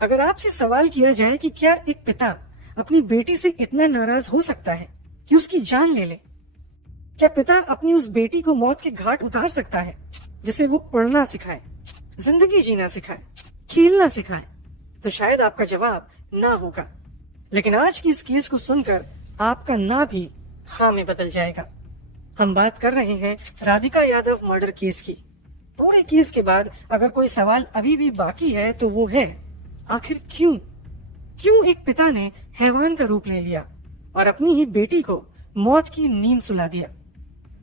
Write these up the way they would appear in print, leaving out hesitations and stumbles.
अगर आपसे सवाल किया जाए कि क्या एक पिता अपनी बेटी से इतना नाराज हो सकता है कि उसकी जान ले ले, क्या पिता अपनी उस बेटी को मौत के घाट उतार सकता है जिसे वो उड़ना सिखाए, जिंदगी जीना सिखाए, खेलना सिखाए, तो शायद आपका जवाब ना होगा। लेकिन आज की इस केस को सुनकर आपका ना भी हाँ में बदल जाएगा। हम बात कर रहे हैं राधिका यादव मर्डर केस की। पूरे केस के बाद अगर कोई सवाल अभी भी बाकी है तो वो है, आखिर क्यों एक पिता ने हैवान का रूप ले लिया और अपनी ही बेटी को मौत की नींद सुला दिया।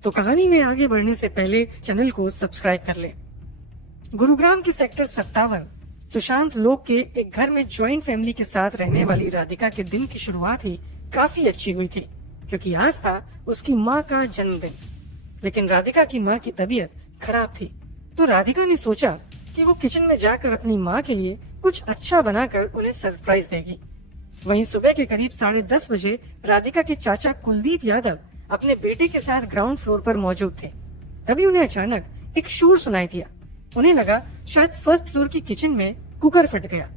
तो कहानी में आगे बढ़ने से पहले चैनल को सब्सक्राइब कर ले। गुरुग्राम के सेक्टर 57 सुशांत लोक के एक घर में ज्वाइंट फैमिली के साथ रहने वाली राधिका के दिन की शुरुआत ही काफी अच्छी हुई थी, क्योंकि आज था उसकी माँ का जन्मदिन। लेकिन राधिका की माँ की तबीयत खराब थी, तो राधिका ने सोचा कि वो किचन में जाकर अपनी माँ के लिए कुछ अच्छा बनाकर उन्हें सरप्राइज देगी। वहीं सुबह के करीब 10:30 बजे राधिका के चाचा कुलदीप यादव अपने बेटे के साथ ग्राउंड फ्लोर पर मौजूद थे। तभी उन्हें अचानक एक शोर सुनाई दिया। उन्हें लगा शायद फर्स्ट फ्लोर की किचन में कुकर फट गया,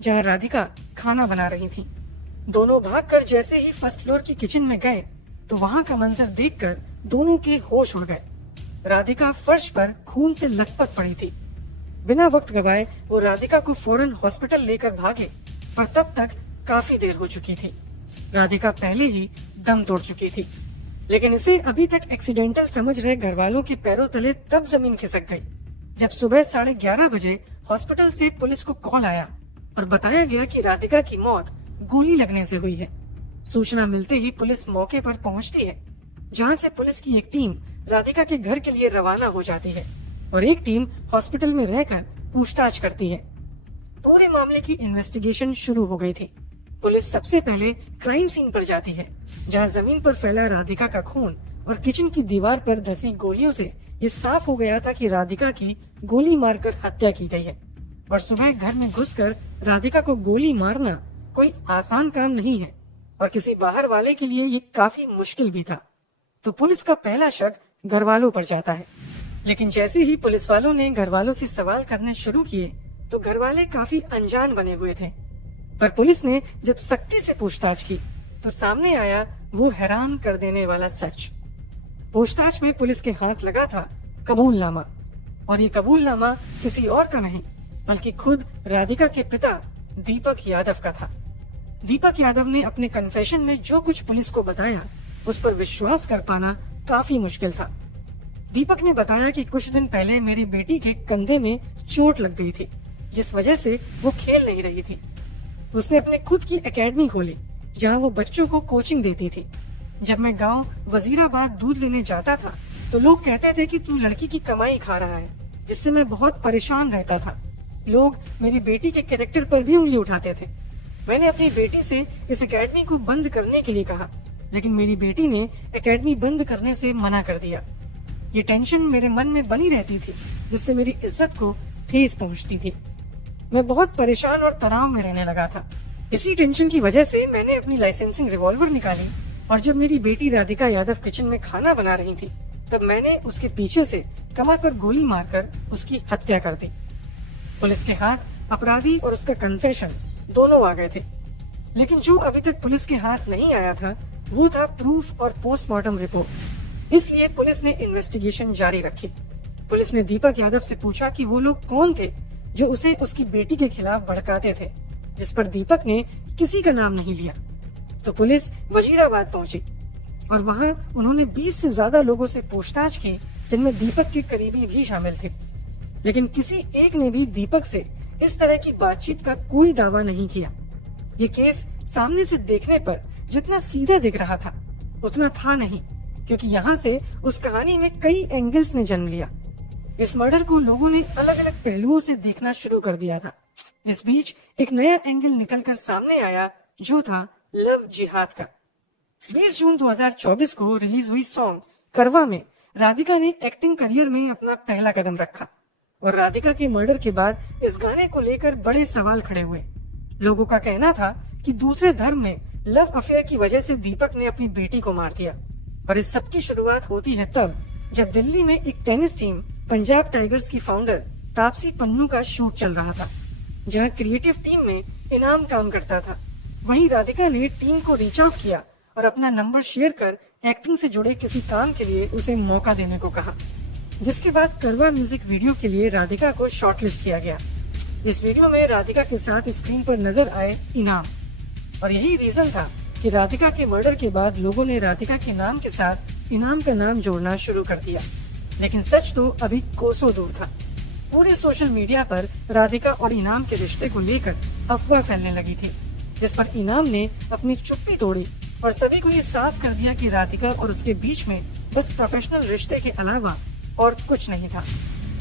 जहाँ राधिका खाना बना रही थी। दोनों भागकर जैसे ही फर्स्ट फ्लोर की किचन में गए तो वहाँ का मंजर देखकर दोनों के होश उड़ गए। राधिका फर्श पर खून से लथपथ पड़ी थी। बिना वक्त गवाए वो राधिका को फौरन हॉस्पिटल लेकर भागे, पर तब तक काफी देर हो चुकी थी। राधिका पहले ही दम तोड़ चुकी थी। लेकिन इसे अभी तक एक्सीडेंटल समझ रहे घर वालों के पैरों तले तब जमीन खिसक गई जब सुबह 11:30 बजे हॉस्पिटल से पुलिस को कॉल आया और बताया गया कि राधिका की मौत गोली लगने से हुई है। सूचना मिलते ही पुलिस मौके पर पहुंचती है, जहां से पुलिस की एक टीम राधिका के घर के लिए रवाना हो जाती है और एक टीम हॉस्पिटल में रहकर पूछताछ करती है। पूरे मामले की इन्वेस्टिगेशन शुरू हो गई थी। पुलिस सबसे पहले क्राइम सीन पर जाती है, जहां जमीन पर फैला राधिका का खून और किचन की दीवार पर धसी गोलियों से ये साफ हो गया था कि राधिका की गोली मारकर हत्या की गई है। और सुबह घर में घुसकर राधिका को गोली मारना कोई आसान काम नहीं है और किसी बाहर वाले के लिए ये काफी मुश्किल भी था। तो पुलिस का पहला शक घर वालों पर जाता है। लेकिन जैसे ही पुलिस वालों ने घर वालों से सवाल करने शुरू किए तो घर वाले काफी अनजान बने हुए थे। पर पुलिस ने जब सख्ती से पूछताछ की तो सामने आया वो हैरान कर देने वाला सच। पूछताछ में पुलिस के हाथ लगा था कबूलनामा, और ये कबूलनामा किसी और का नहीं बल्कि खुद राधिका के पिता दीपक यादव का था। दीपक यादव ने अपने कन्फेशन में जो कुछ पुलिस को बताया उस पर विश्वास कर पाना काफी मुश्किल था। दीपक ने बताया कि कुछ दिन पहले मेरी बेटी के कंधे में चोट लग गई थी, जिस वजह से वो खेल नहीं रही थी। उसने अपने खुद की एकेडमी खोली, जहां वो बच्चों को कोचिंग देती थी। जब मैं गांव वजीराबाद दूध लेने जाता था तो लोग कहते थे कि तू लड़की की कमाई खा रहा है, जिससे मैं बहुत परेशान रहता था। लोग मेरी बेटी के कैरेक्टर पर भी उंगली उठाते थे। मैंने अपनी बेटी से इस एकेडमी को बंद करने के लिए कहा, लेकिन मेरी बेटी ने एकेडमी बंद करने से मना कर दिया। ये टेंशन मेरे मन में बनी रहती थी, जिससे मेरी इज्जत को ठेस पहुंचती थी। मैं बहुत परेशान और तनाव में रहने लगा था। इसी टेंशन की वजह से मैंने अपनी लाइसेंसिंग रिवॉल्वर निकाली और जब मेरी बेटी राधिका यादव किचन में खाना बना रही थी तब मैंने उसके पीछे से कमर पर गोली मारकर उसकी हत्या कर दी। पुलिस के हाथ अपराधी और उसका कन्फेशन दोनों आ गए थे, लेकिन जो अभी तक पुलिस के हाथ नहीं आया था वो था प्रूफ और पोस्टमार्टम रिपोर्ट। इसलिए पुलिस ने इन्वेस्टिगेशन जारी रखी। पुलिस ने दीपक यादव से पूछा कि वो लोग कौन थे जो उसे उसकी बेटी के खिलाफ भड़काते थे, जिस पर दीपक ने किसी का नाम नहीं लिया। तो पुलिस वजीराबाद पहुंची और वहां उन्होंने 20 से ज्यादा लोगों से पूछताछ की, जिनमें दीपक के करीबी भी शामिल थे। लेकिन किसी एक ने भी दीपक से इस तरह की बातचीत का कोई दावा नहीं किया। ये केस सामने से देखने पर जितना सीधा दिख रहा था उतना था नहीं, क्योंकि यहाँ से उस कहानी में कई एंगल्स ने जन्म लिया। इस मर्डर को लोगों ने अलग अलग पहलुओं से देखना शुरू कर दिया था। इस बीच एक नया एंगल निकलकर सामने आया, जो था लव जिहाद का। 20 जून 2024 को रिलीज हुई सॉन्ग करवा में राधिका ने एक्टिंग करियर में अपना पहला कदम रखा और राधिका के मर्डर के बाद इस गाने को लेकर बड़े सवाल खड़े हुए। लोगों का कहना था कि दूसरे धर्म में लव अफेयर की वजह से दीपक ने अपनी बेटी को मार दिया। और इस सब की शुरुआत होती है तब जब दिल्ली में एक टेनिस टीम पंजाब टाइगर्स की फाउंडर तापसी पन्नू का शूट चल रहा था। जहाँ क्रिएटिव टीम में इनाम काम करता था। वहीं राधिका ने टीम को रीच आउट किया और अपना नंबर शेयर कर एक्टिंग से जुड़े किसी काम के लिए उसे मौका देने को कहा, जिसके बाद करवा म्यूजिक वीडियो के लिए राधिका को शॉर्टलिस्ट किया गया। इस वीडियो में राधिका के साथ स्क्रीन पर नजर आए इनाम, और यही रीजन था कि राधिका के मर्डर के बाद लोगों ने राधिका के नाम के साथ इनाम का नाम जोड़ना शुरू कर दिया। लेकिन सच तो अभी कोसों दूर था। पूरे सोशल मीडिया पर राधिका और इनाम के रिश्ते को लेकर अफवाह फैलने लगी थी, जिस पर इनाम ने अपनी चुप्पी तोड़ी और सभी को ये साफ कर दिया कि राधिका और उसके बीच में बस प्रोफेशनल रिश्ते के अलावा और कुछ नहीं था।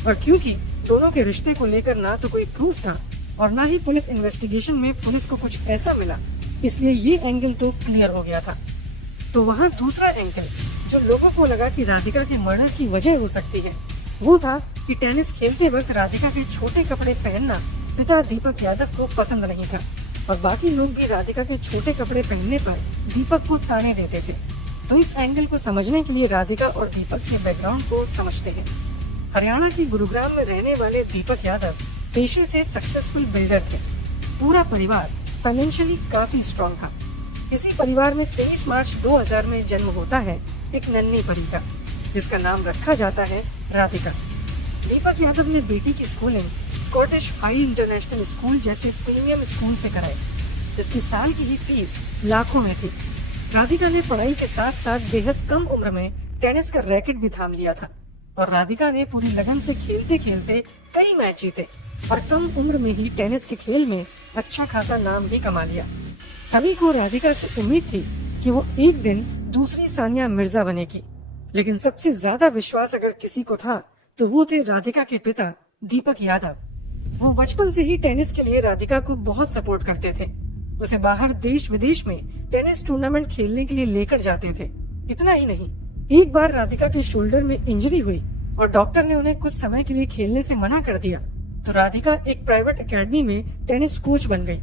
और क्योंकि दोनों के रिश्ते को लेकर ना तो कोई प्रूफ था और ना ही पुलिस इन्वेस्टिगेशन में पुलिस को कुछ ऐसा मिला, इसलिए ये एंगल तो क्लियर हो गया था। तो वहाँ दूसरा एंगल जो लोगों को लगा कि राधिका के मर्डर की वजह हो सकती है, वो था कि टेनिस खेलते वक्त राधिका के छोटे कपड़े पहनना पिता दीपक यादव को पसंद नहीं था, और बाकी लोग भी राधिका के छोटे कपड़े पहनने पर दीपक को ताने देते थे। तो इस एंगल को समझने के लिए राधिका और दीपक के बैकग्राउंड को समझते हैं। हरियाणा के गुरुग्राम में रहने वाले दीपक यादव पेशे से सक्सेसफुल बिल्डर थे। पूरा परिवार फाइनेंशियली काफी स्ट्रॉन्ग था। इसी परिवार में 23 मार्च 2000 में जन्म होता है एक नन्ही परी का, जिसका नाम रखा जाता है राधिका। दीपक यादव ने बेटी की schooling Scottish high international school जैसे प्रीमियम स्कूल से कराई, जिसकी साल की ही फीस लाखों में थी। राधिका ने पढ़ाई के साथ साथ बेहद कम उम्र में टेनिस का रैकेट भी थाम लिया था, और राधिका ने पूरी लगन से खेलते खेलते कई मैच जीते और कम उम्र में ही टेनिस के खेल में अच्छा खासा नाम भी कमा लिया। सभी को राधिका से उम्मीद थी कि वो एक दिन दूसरी सानिया मिर्जा बनेगी, लेकिन सबसे ज्यादा विश्वास अगर किसी को था तो वो थे राधिका के पिता दीपक यादव। वो बचपन से ही टेनिस के लिए राधिका को बहुत सपोर्ट करते थे। उसे बाहर देश विदेश में टेनिस टूर्नामेंट खेलने के लिए लेकर जाते थे। इतना ही नहीं, एक बार राधिका के शोल्डर में इंजरी हुई और डॉक्टर ने उन्हें कुछ समय के लिए खेलने से मना कर दिया, तो राधिका एक प्राइवेट एकेडमी में टेनिस कोच बन गई।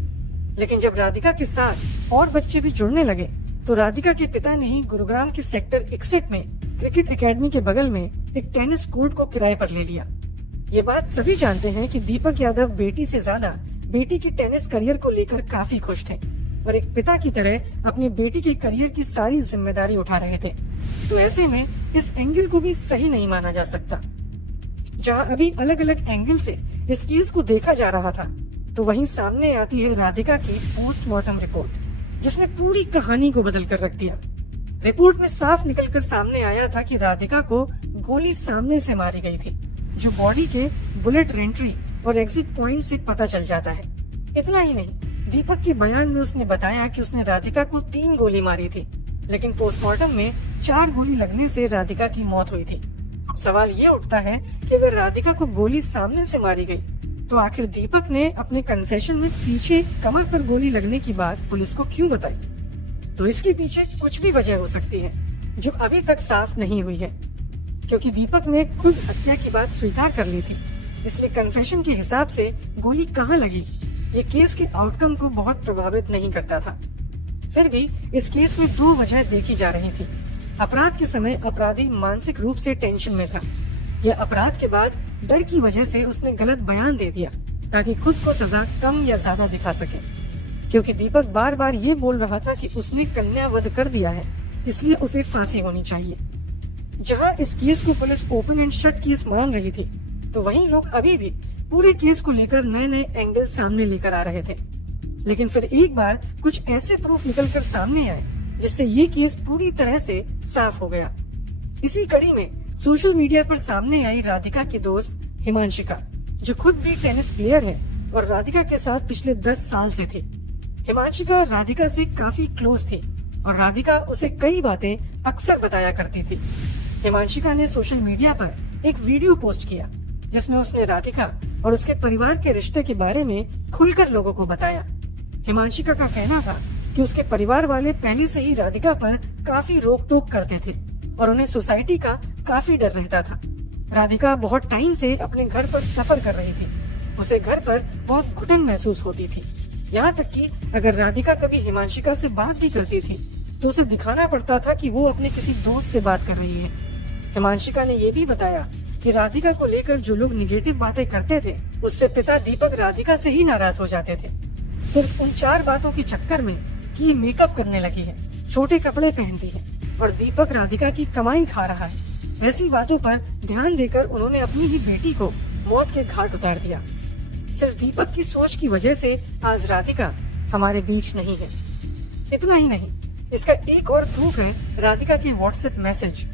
लेकिन जब राधिका के साथ और बच्चे भी जुड़ने लगे, तो राधिका के पिता ने ही गुरुग्राम के सेक्टर 61 में क्रिकेट एकेडमी के बगल में एक टेनिस कोर्ट को किराए पर ले लिया। ये बात सभी जानते हैं कि दीपक यादव बेटी से ज्यादा बेटी की टेनिस करियर को लेकर काफी खुश थे और एक पिता की तरह अपनी बेटी के करियर की सारी जिम्मेदारी उठा रहे थे। तो ऐसे में इस एंगल को भी सही नहीं माना जा सकता। जहां अभी अलग अलग एंगल से इस केस को देखा जा रहा था, तो वहीं सामने आती है राधिका की पोस्टमार्टम रिपोर्ट, जिसने पूरी कहानी को बदल कर रख दिया। रिपोर्ट में साफ निकलकर सामने आया था कि राधिका को गोली सामने से मारी गई थी, जो बॉडी के बुलेट रेंट्री और एग्जिट पॉइंट से पता चल जाता है। इतना ही नहीं, दीपक के बयान में उसने बताया कि उसने राधिका को 3 गोली मारी थी, लेकिन पोस्टमार्टम में 4 गोली लगने से राधिका की मौत हुई थी। अब सवाल ये उठता है कि अगर राधिका को गोली सामने से मारी गई, तो आखिर दीपक ने अपने कन्फेशन में पीछे कमर पर गोली लगने की बात पुलिस को क्यों बताई? तो इसके पीछे कुछ भी वजह हो सकती है, जो अभी तक साफ नहीं हुई है, क्योंकि दीपक ने खुद हत्या की बात स्वीकार कर ली थी। इसलिए कन्फेशन के हिसाब से गोली कहाँ लगी, ये केस के आउटकम को बहुत प्रभावित नहीं करता था। फिर भी इस केस में 2 वजह देखी जा रही थी। अपराध के समय अपराधी मानसिक रूप से टेंशन में था, या अपराध के बाद डर की वजह से उसने गलत बयान दे दिया ताकि खुद को सजा कम या ज्यादा दिखा सके। क्योंकि दीपक बार बार ये बोल रहा था कि उसने कन्या वध कर दिया है, इसलिए उसे फांसी होनी चाहिए। जहां इस केस को police open and shut case मान रही थी, तो वहीं लोग अभी भी पूरे केस को लेकर नए नए एंगल सामने लेकर आ रहे थे। लेकिन फिर एक बार कुछ ऐसे प्रूफ निकलकर सामने आए जिससे ये केस पूरी तरह से साफ हो गया। इसी कड़ी में सोशल मीडिया पर सामने आई राधिका की दोस्त हिमांशिका, जो खुद भी टेनिस प्लेयर है और राधिका के साथ पिछले 10 साल से थी। हिमांशिका राधिका से काफी क्लोज थी और राधिका उसे कई बातें अक्सर बताया करती थी। हिमांशिका ने सोशल मीडिया पर एक वीडियो पोस्ट किया, जिसमें उसने राधिका और उसके परिवार के रिश्ते के बारे में खुलकर लोगों को बताया। हिमांशिका का कहना था कि उसके परिवार वाले पहले से ही राधिका पर काफी रोक टोक करते थे और उन्हें सोसाइटी का काफी डर रहता था। राधिका बहुत टाइम से अपने घर पर सफर कर रही थी। उसे घर पर बहुत घुटन महसूस होती थी। यहाँ तक कि अगर राधिका कभी हिमांशिका से बात भी करती थी, तो उसे दिखाना पड़ता था कि वो अपने किसी दोस्त से बात कर रही है। हिमांशिका ने ये भी बताया कि राधिका को लेकर जो लोग निगेटिव बातें करते थे, उससे पिता दीपक राधिका से ही नाराज हो जाते थे। सिर्फ उन 4 बातों के चक्कर में कि ये मेकअप करने लगी है, छोटे कपड़े पहनती है और दीपक राधिका की कमाई खा रहा है, ऐसी बातों पर ध्यान देकर उन्होंने अपनी ही बेटी को मौत के घाट उतार दिया। सिर्फ दीपक की सोच की वजह से आज राधिका हमारे बीच नहीं है। इतना ही नहीं, इसका एक और प्रूफ है राधिका के व्हाट्सएप मैसेज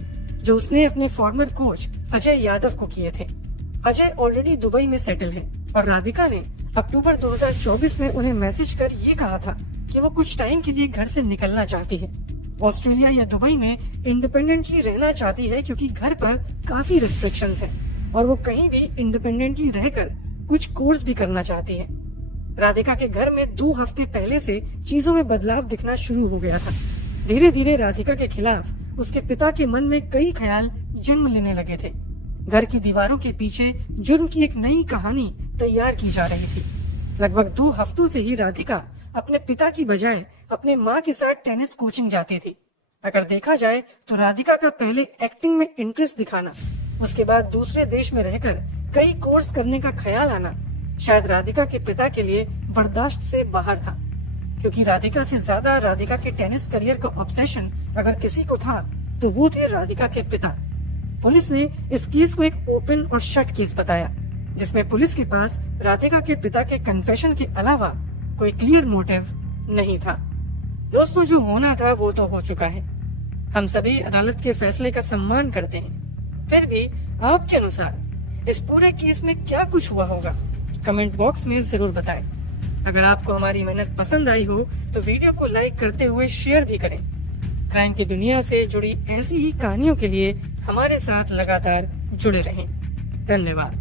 जो उसने अपने फॉर्मर कोच अजय यादव को किए थे। अजय ऑलरेडी दुबई में सेटल है और राधिका ने अक्टूबर 2024 में उन्हें मैसेज कर ये कहा था कि वो कुछ टाइम के लिए घर से निकलना चाहती है, ऑस्ट्रेलिया या दुबई में इंडिपेंडेंटली रहना चाहती है क्योंकि घर पर काफी रिस्ट्रिक्शंस हैं और वो कहीं भी इंडिपेंडेंटली रहकर कुछ कोर्स भी करना चाहती है। राधिका के घर में 2 हफ्ते पहले से चीजों में बदलाव दिखना शुरू हो गया था। धीरे धीरे राधिका के खिलाफ उसके पिता के मन में कई ख्याल जन्म लेने लगे थे। घर की दीवारों के पीछे जुर्म की एक नई कहानी तैयार की जा रही थी। लगभग 2 हफ्तों से ही राधिका अपने पिता की बजाय अपने माँ के साथ टेनिस कोचिंग जाती थी। अगर देखा जाए तो राधिका का पहले एक्टिंग में इंटरेस्ट दिखाना, उसके बाद दूसरे देश में रहकर कई कोर्स करने का ख्याल आना शायद राधिका के पिता के लिए बर्दाश्त से बाहर था, क्योंकि राधिका से ज्यादा राधिका के टेनिस करियर का ऑब्सेशन अगर किसी को था तो वो थे राधिका के पिता। पुलिस ने इस केस को एक ओपन और शट केस बताया, जिसमें पुलिस के पास राधिका के पिता के कन्फेशन के अलावा कोई क्लियर मोटिव नहीं था। दोस्तों, जो होना था वो तो हो चुका है। हम सभी अदालत के फैसले का सम्मान करते हैं। फिर भी आपके अनुसार इस पूरे केस में क्या कुछ हुआ होगा, कमेंट बॉक्स में जरूर बताएं। अगर आपको हमारी मेहनत पसंद आई हो तो वीडियो को लाइक करते हुए शेयर भी करें। क्राइम की दुनिया से जुड़ी ऐसी ही कहानियों के लिए हमारे साथ लगातार जुड़े रहें। धन्यवाद।